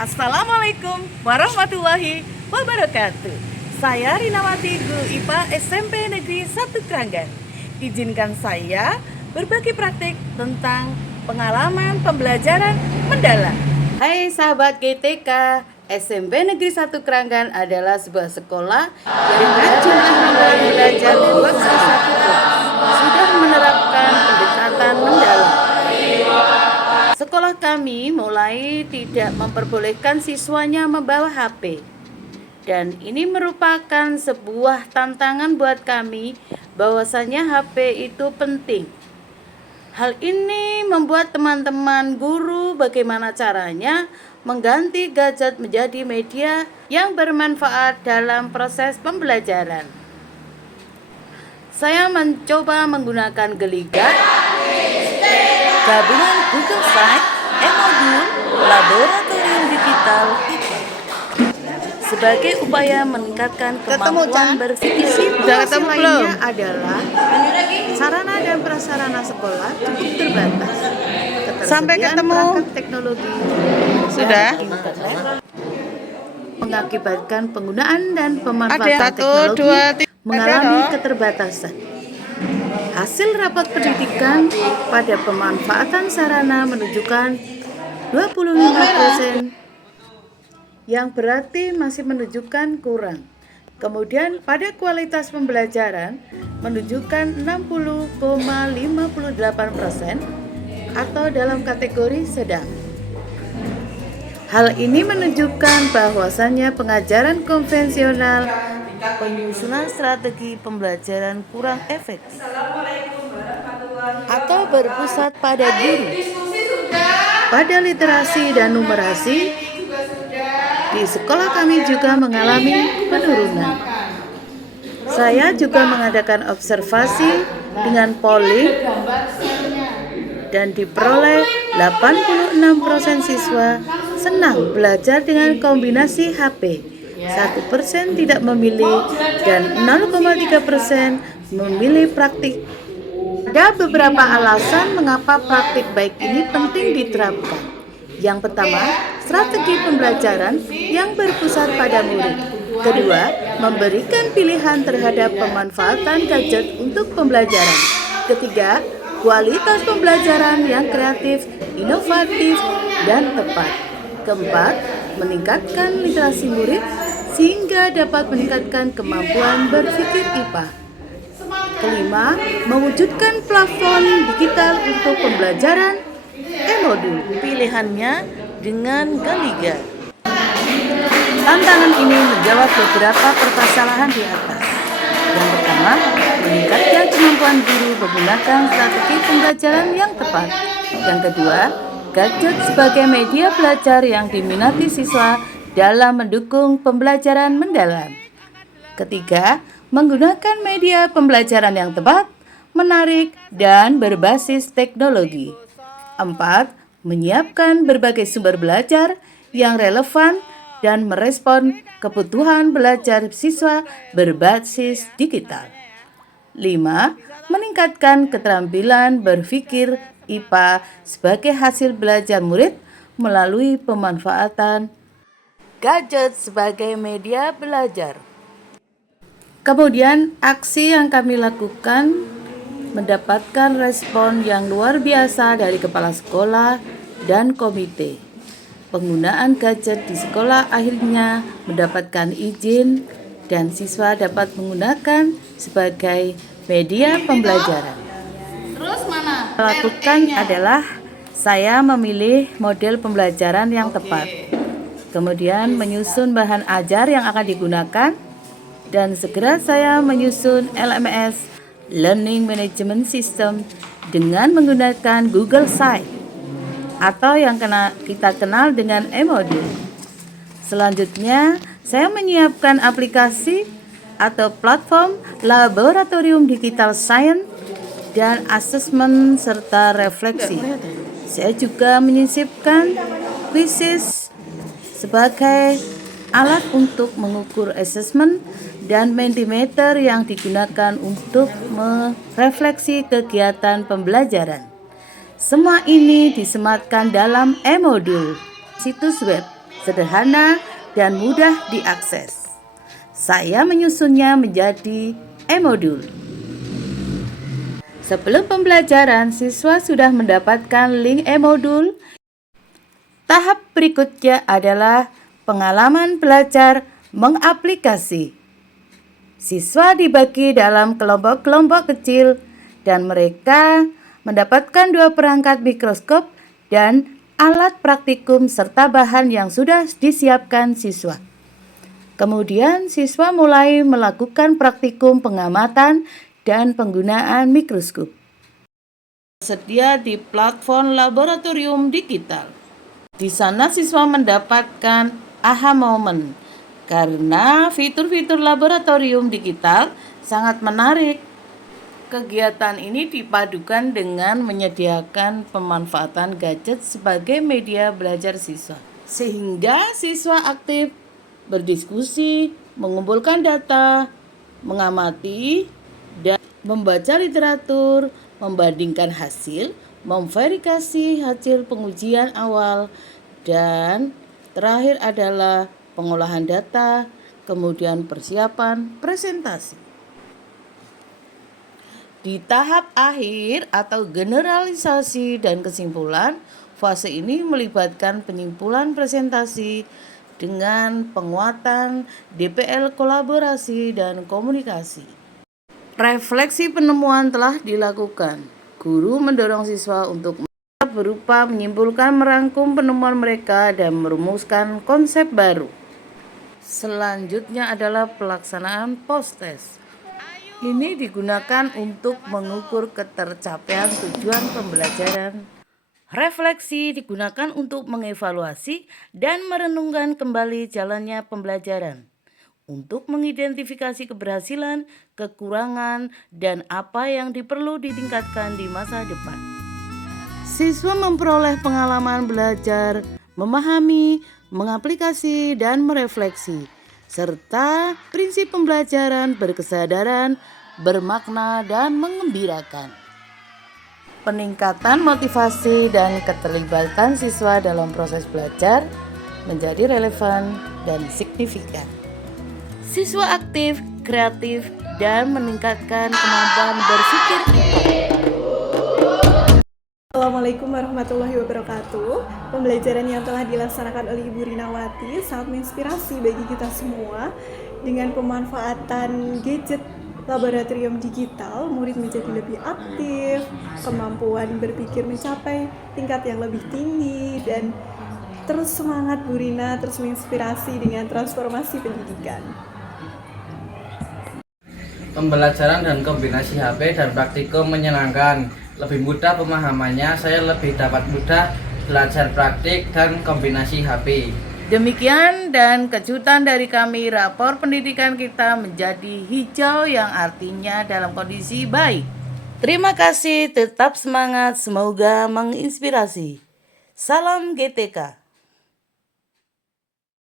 Assalamualaikum warahmatullahi wabarakatuh. Saya Rinawati, guru IPA SMP Negeri 1 Kranggan. Izinkan saya berbagi praktik tentang pengalaman pembelajaran mendalam. Hai sahabat GTK, SMP Negeri 1 Kranggan adalah sebuah sekolah yang dengan jumlah nilai belajar 21 sudah menerapkan pendekatan mendalam. Sekolah kami mulai tidak memperbolehkan siswanya membawa HP. Dan ini merupakan sebuah tantangan buat kami bahwasanya HP itu penting. Hal ini membuat teman-teman guru bagaimana caranya mengganti gadget menjadi media yang bermanfaat dalam proses pembelajaran. Saya mencoba menggunakan Geligat, gabungan Google Sites, e-modul, laboratorium digital sebagai upaya meningkatkan kemampuan berpikir. Situasi lainnya adalah sarana dan prasarana sekolah cukup terbatas. Sampai ketemu. Perangkat teknologi Sudah? dan internet mengakibatkan penggunaan dan pemanfaatan Ada 1, teknologi 2, 3, mengalami ada. keterbatasan. Hasil rapat pendidikan pada pemanfaatan sarana menunjukkan 25%, yang berarti masih menunjukkan kurang. Kemudian pada kualitas pembelajaran menunjukkan 60,58% atau dalam kategori sedang. Hal ini menunjukkan bahwasannya pengajaran konvensional, Penyusunan strategi pembelajaran kurang efektif atau berpusat pada guru. pada literasi dan numerasi di sekolah kami juga mengalami penurunan. Saya juga mengadakan observasi dengan polling dan diperoleh 86% siswa senang belajar dengan kombinasi HP, 1% tidak memilih, dan 0,3% memilih praktik. Ada beberapa alasan mengapa praktik baik ini penting diterapkan. Yang pertama, strategi pembelajaran yang berpusat pada murid. Kedua, memberikan pilihan terhadap pemanfaatan gadget untuk pembelajaran. Ketiga, kualitas pembelajaran yang kreatif, inovatif, dan tepat. Keempat, meningkatkan literasi murid sehingga dapat meningkatkan kemampuan berpikir IPA. Kelima, mewujudkan plafon digital untuk pembelajaran e-modul. Pilihannya dengan Geligat. Tantangan ini menjawab beberapa permasalahan di atas. Yang pertama, meningkatkan kemampuan guru menggunakan strategi pembelajaran yang tepat. Yang kedua, gadget sebagai media belajar yang diminati siswa dalam mendukung pembelajaran mendalam. Ketiga, menggunakan media pembelajaran yang tepat, menarik, dan berbasis teknologi. 4. Menyiapkan berbagai sumber belajar yang relevan dan merespon kebutuhan belajar siswa berbasis digital. 5. Meningkatkan keterampilan berpikir IPA sebagai hasil belajar murid melalui pemanfaatan Gadget sebagai media belajar. Kemudian aksi yang kami lakukan mendapatkan respon yang luar biasa dari kepala sekolah dan komite. Penggunaan gadget di sekolah akhirnya mendapatkan izin dan siswa dapat menggunakan sebagai media pembelajaran. Terus mana? Yang lakukan adalah saya memilih model pembelajaran yang tepat. Kemudian menyusun bahan ajar yang akan digunakan, dan segera saya menyusun LMS Learning Management System dengan menggunakan Google Sites atau yang kita kenal dengan e-modul. Selanjutnya, saya menyiapkan aplikasi atau platform laboratorium digital science dan asesmen serta refleksi. Saya juga menyisipkan quizzes sebagai alat untuk mengukur asesmen dan Mentimeter yang digunakan untuk merefleksi kegiatan pembelajaran. Semua ini disematkan dalam e-modul, situs web, sederhana, dan mudah diakses. Saya menyusunnya menjadi e-modul. Sebelum pembelajaran, siswa sudah mendapatkan link e-modul. Tahap berikutnya adalah pengalaman belajar mengaplikasi. Siswa dibagi dalam kelompok-kelompok kecil dan mereka mendapatkan 2 perangkat mikroskop dan alat praktikum serta bahan yang sudah disiapkan siswa. Kemudian siswa mulai melakukan praktikum pengamatan dan penggunaan mikroskop. Tersedia di platform laboratorium digital. Di sana siswa mendapatkan aha moment karena fitur-fitur laboratorium digital sangat menarik. Kegiatan ini dipadukan dengan menyediakan pemanfaatan gadget sebagai media belajar siswa. Sehingga siswa aktif berdiskusi, mengumpulkan data, mengamati, dan membaca literatur, membandingkan hasil, memverifikasi hasil pengujian awal, dan terakhir adalah pengolahan data, kemudian persiapan presentasi. Di tahap akhir atau generalisasi dan kesimpulan, fase ini melibatkan penyimpulan presentasi dengan penguatan DPL kolaborasi dan komunikasi. Refleksi penemuan telah dilakukan. Guru mendorong siswa untuk berupa menyimpulkan, merangkum penemuan mereka dan merumuskan konsep baru. Selanjutnya adalah pelaksanaan post-test. Ini digunakan untuk mengukur ketercapaian tujuan pembelajaran. Refleksi digunakan untuk mengevaluasi dan merenungkan kembali jalannya pembelajaran, untuk mengidentifikasi keberhasilan, kekurangan, dan apa yang diperlu ditingkatkan di masa depan. Siswa memperoleh pengalaman belajar, memahami, mengaplikasi, dan merefleksi, serta prinsip pembelajaran berkesadaran, bermakna, dan mengembirakan. Peningkatan motivasi dan keterlibatan siswa dalam proses belajar menjadi relevan dan signifikan. Siswa aktif, kreatif, dan meningkatkan kemampuan berpikir kritis. Assalamualaikum warahmatullahi wabarakatuh. Pembelajaran yang telah dilaksanakan oleh Ibu Rinawati sangat menginspirasi bagi kita semua. Dengan pemanfaatan gadget laboratorium digital, murid menjadi lebih aktif, kemampuan berpikir mencapai tingkat yang lebih tinggi, dan terus semangat Bu Rina, terus menginspirasi dengan transformasi pendidikan. Pembelajaran dan kombinasi HP dan praktikum menyenangkan, lebih mudah pemahamannya, saya lebih dapat mudah belajar praktik dan kombinasi HP. Demikian dan kejutan dari kami, rapor pendidikan kita menjadi hijau yang artinya dalam kondisi baik. Terima kasih, tetap semangat, semoga menginspirasi. Salam GTK.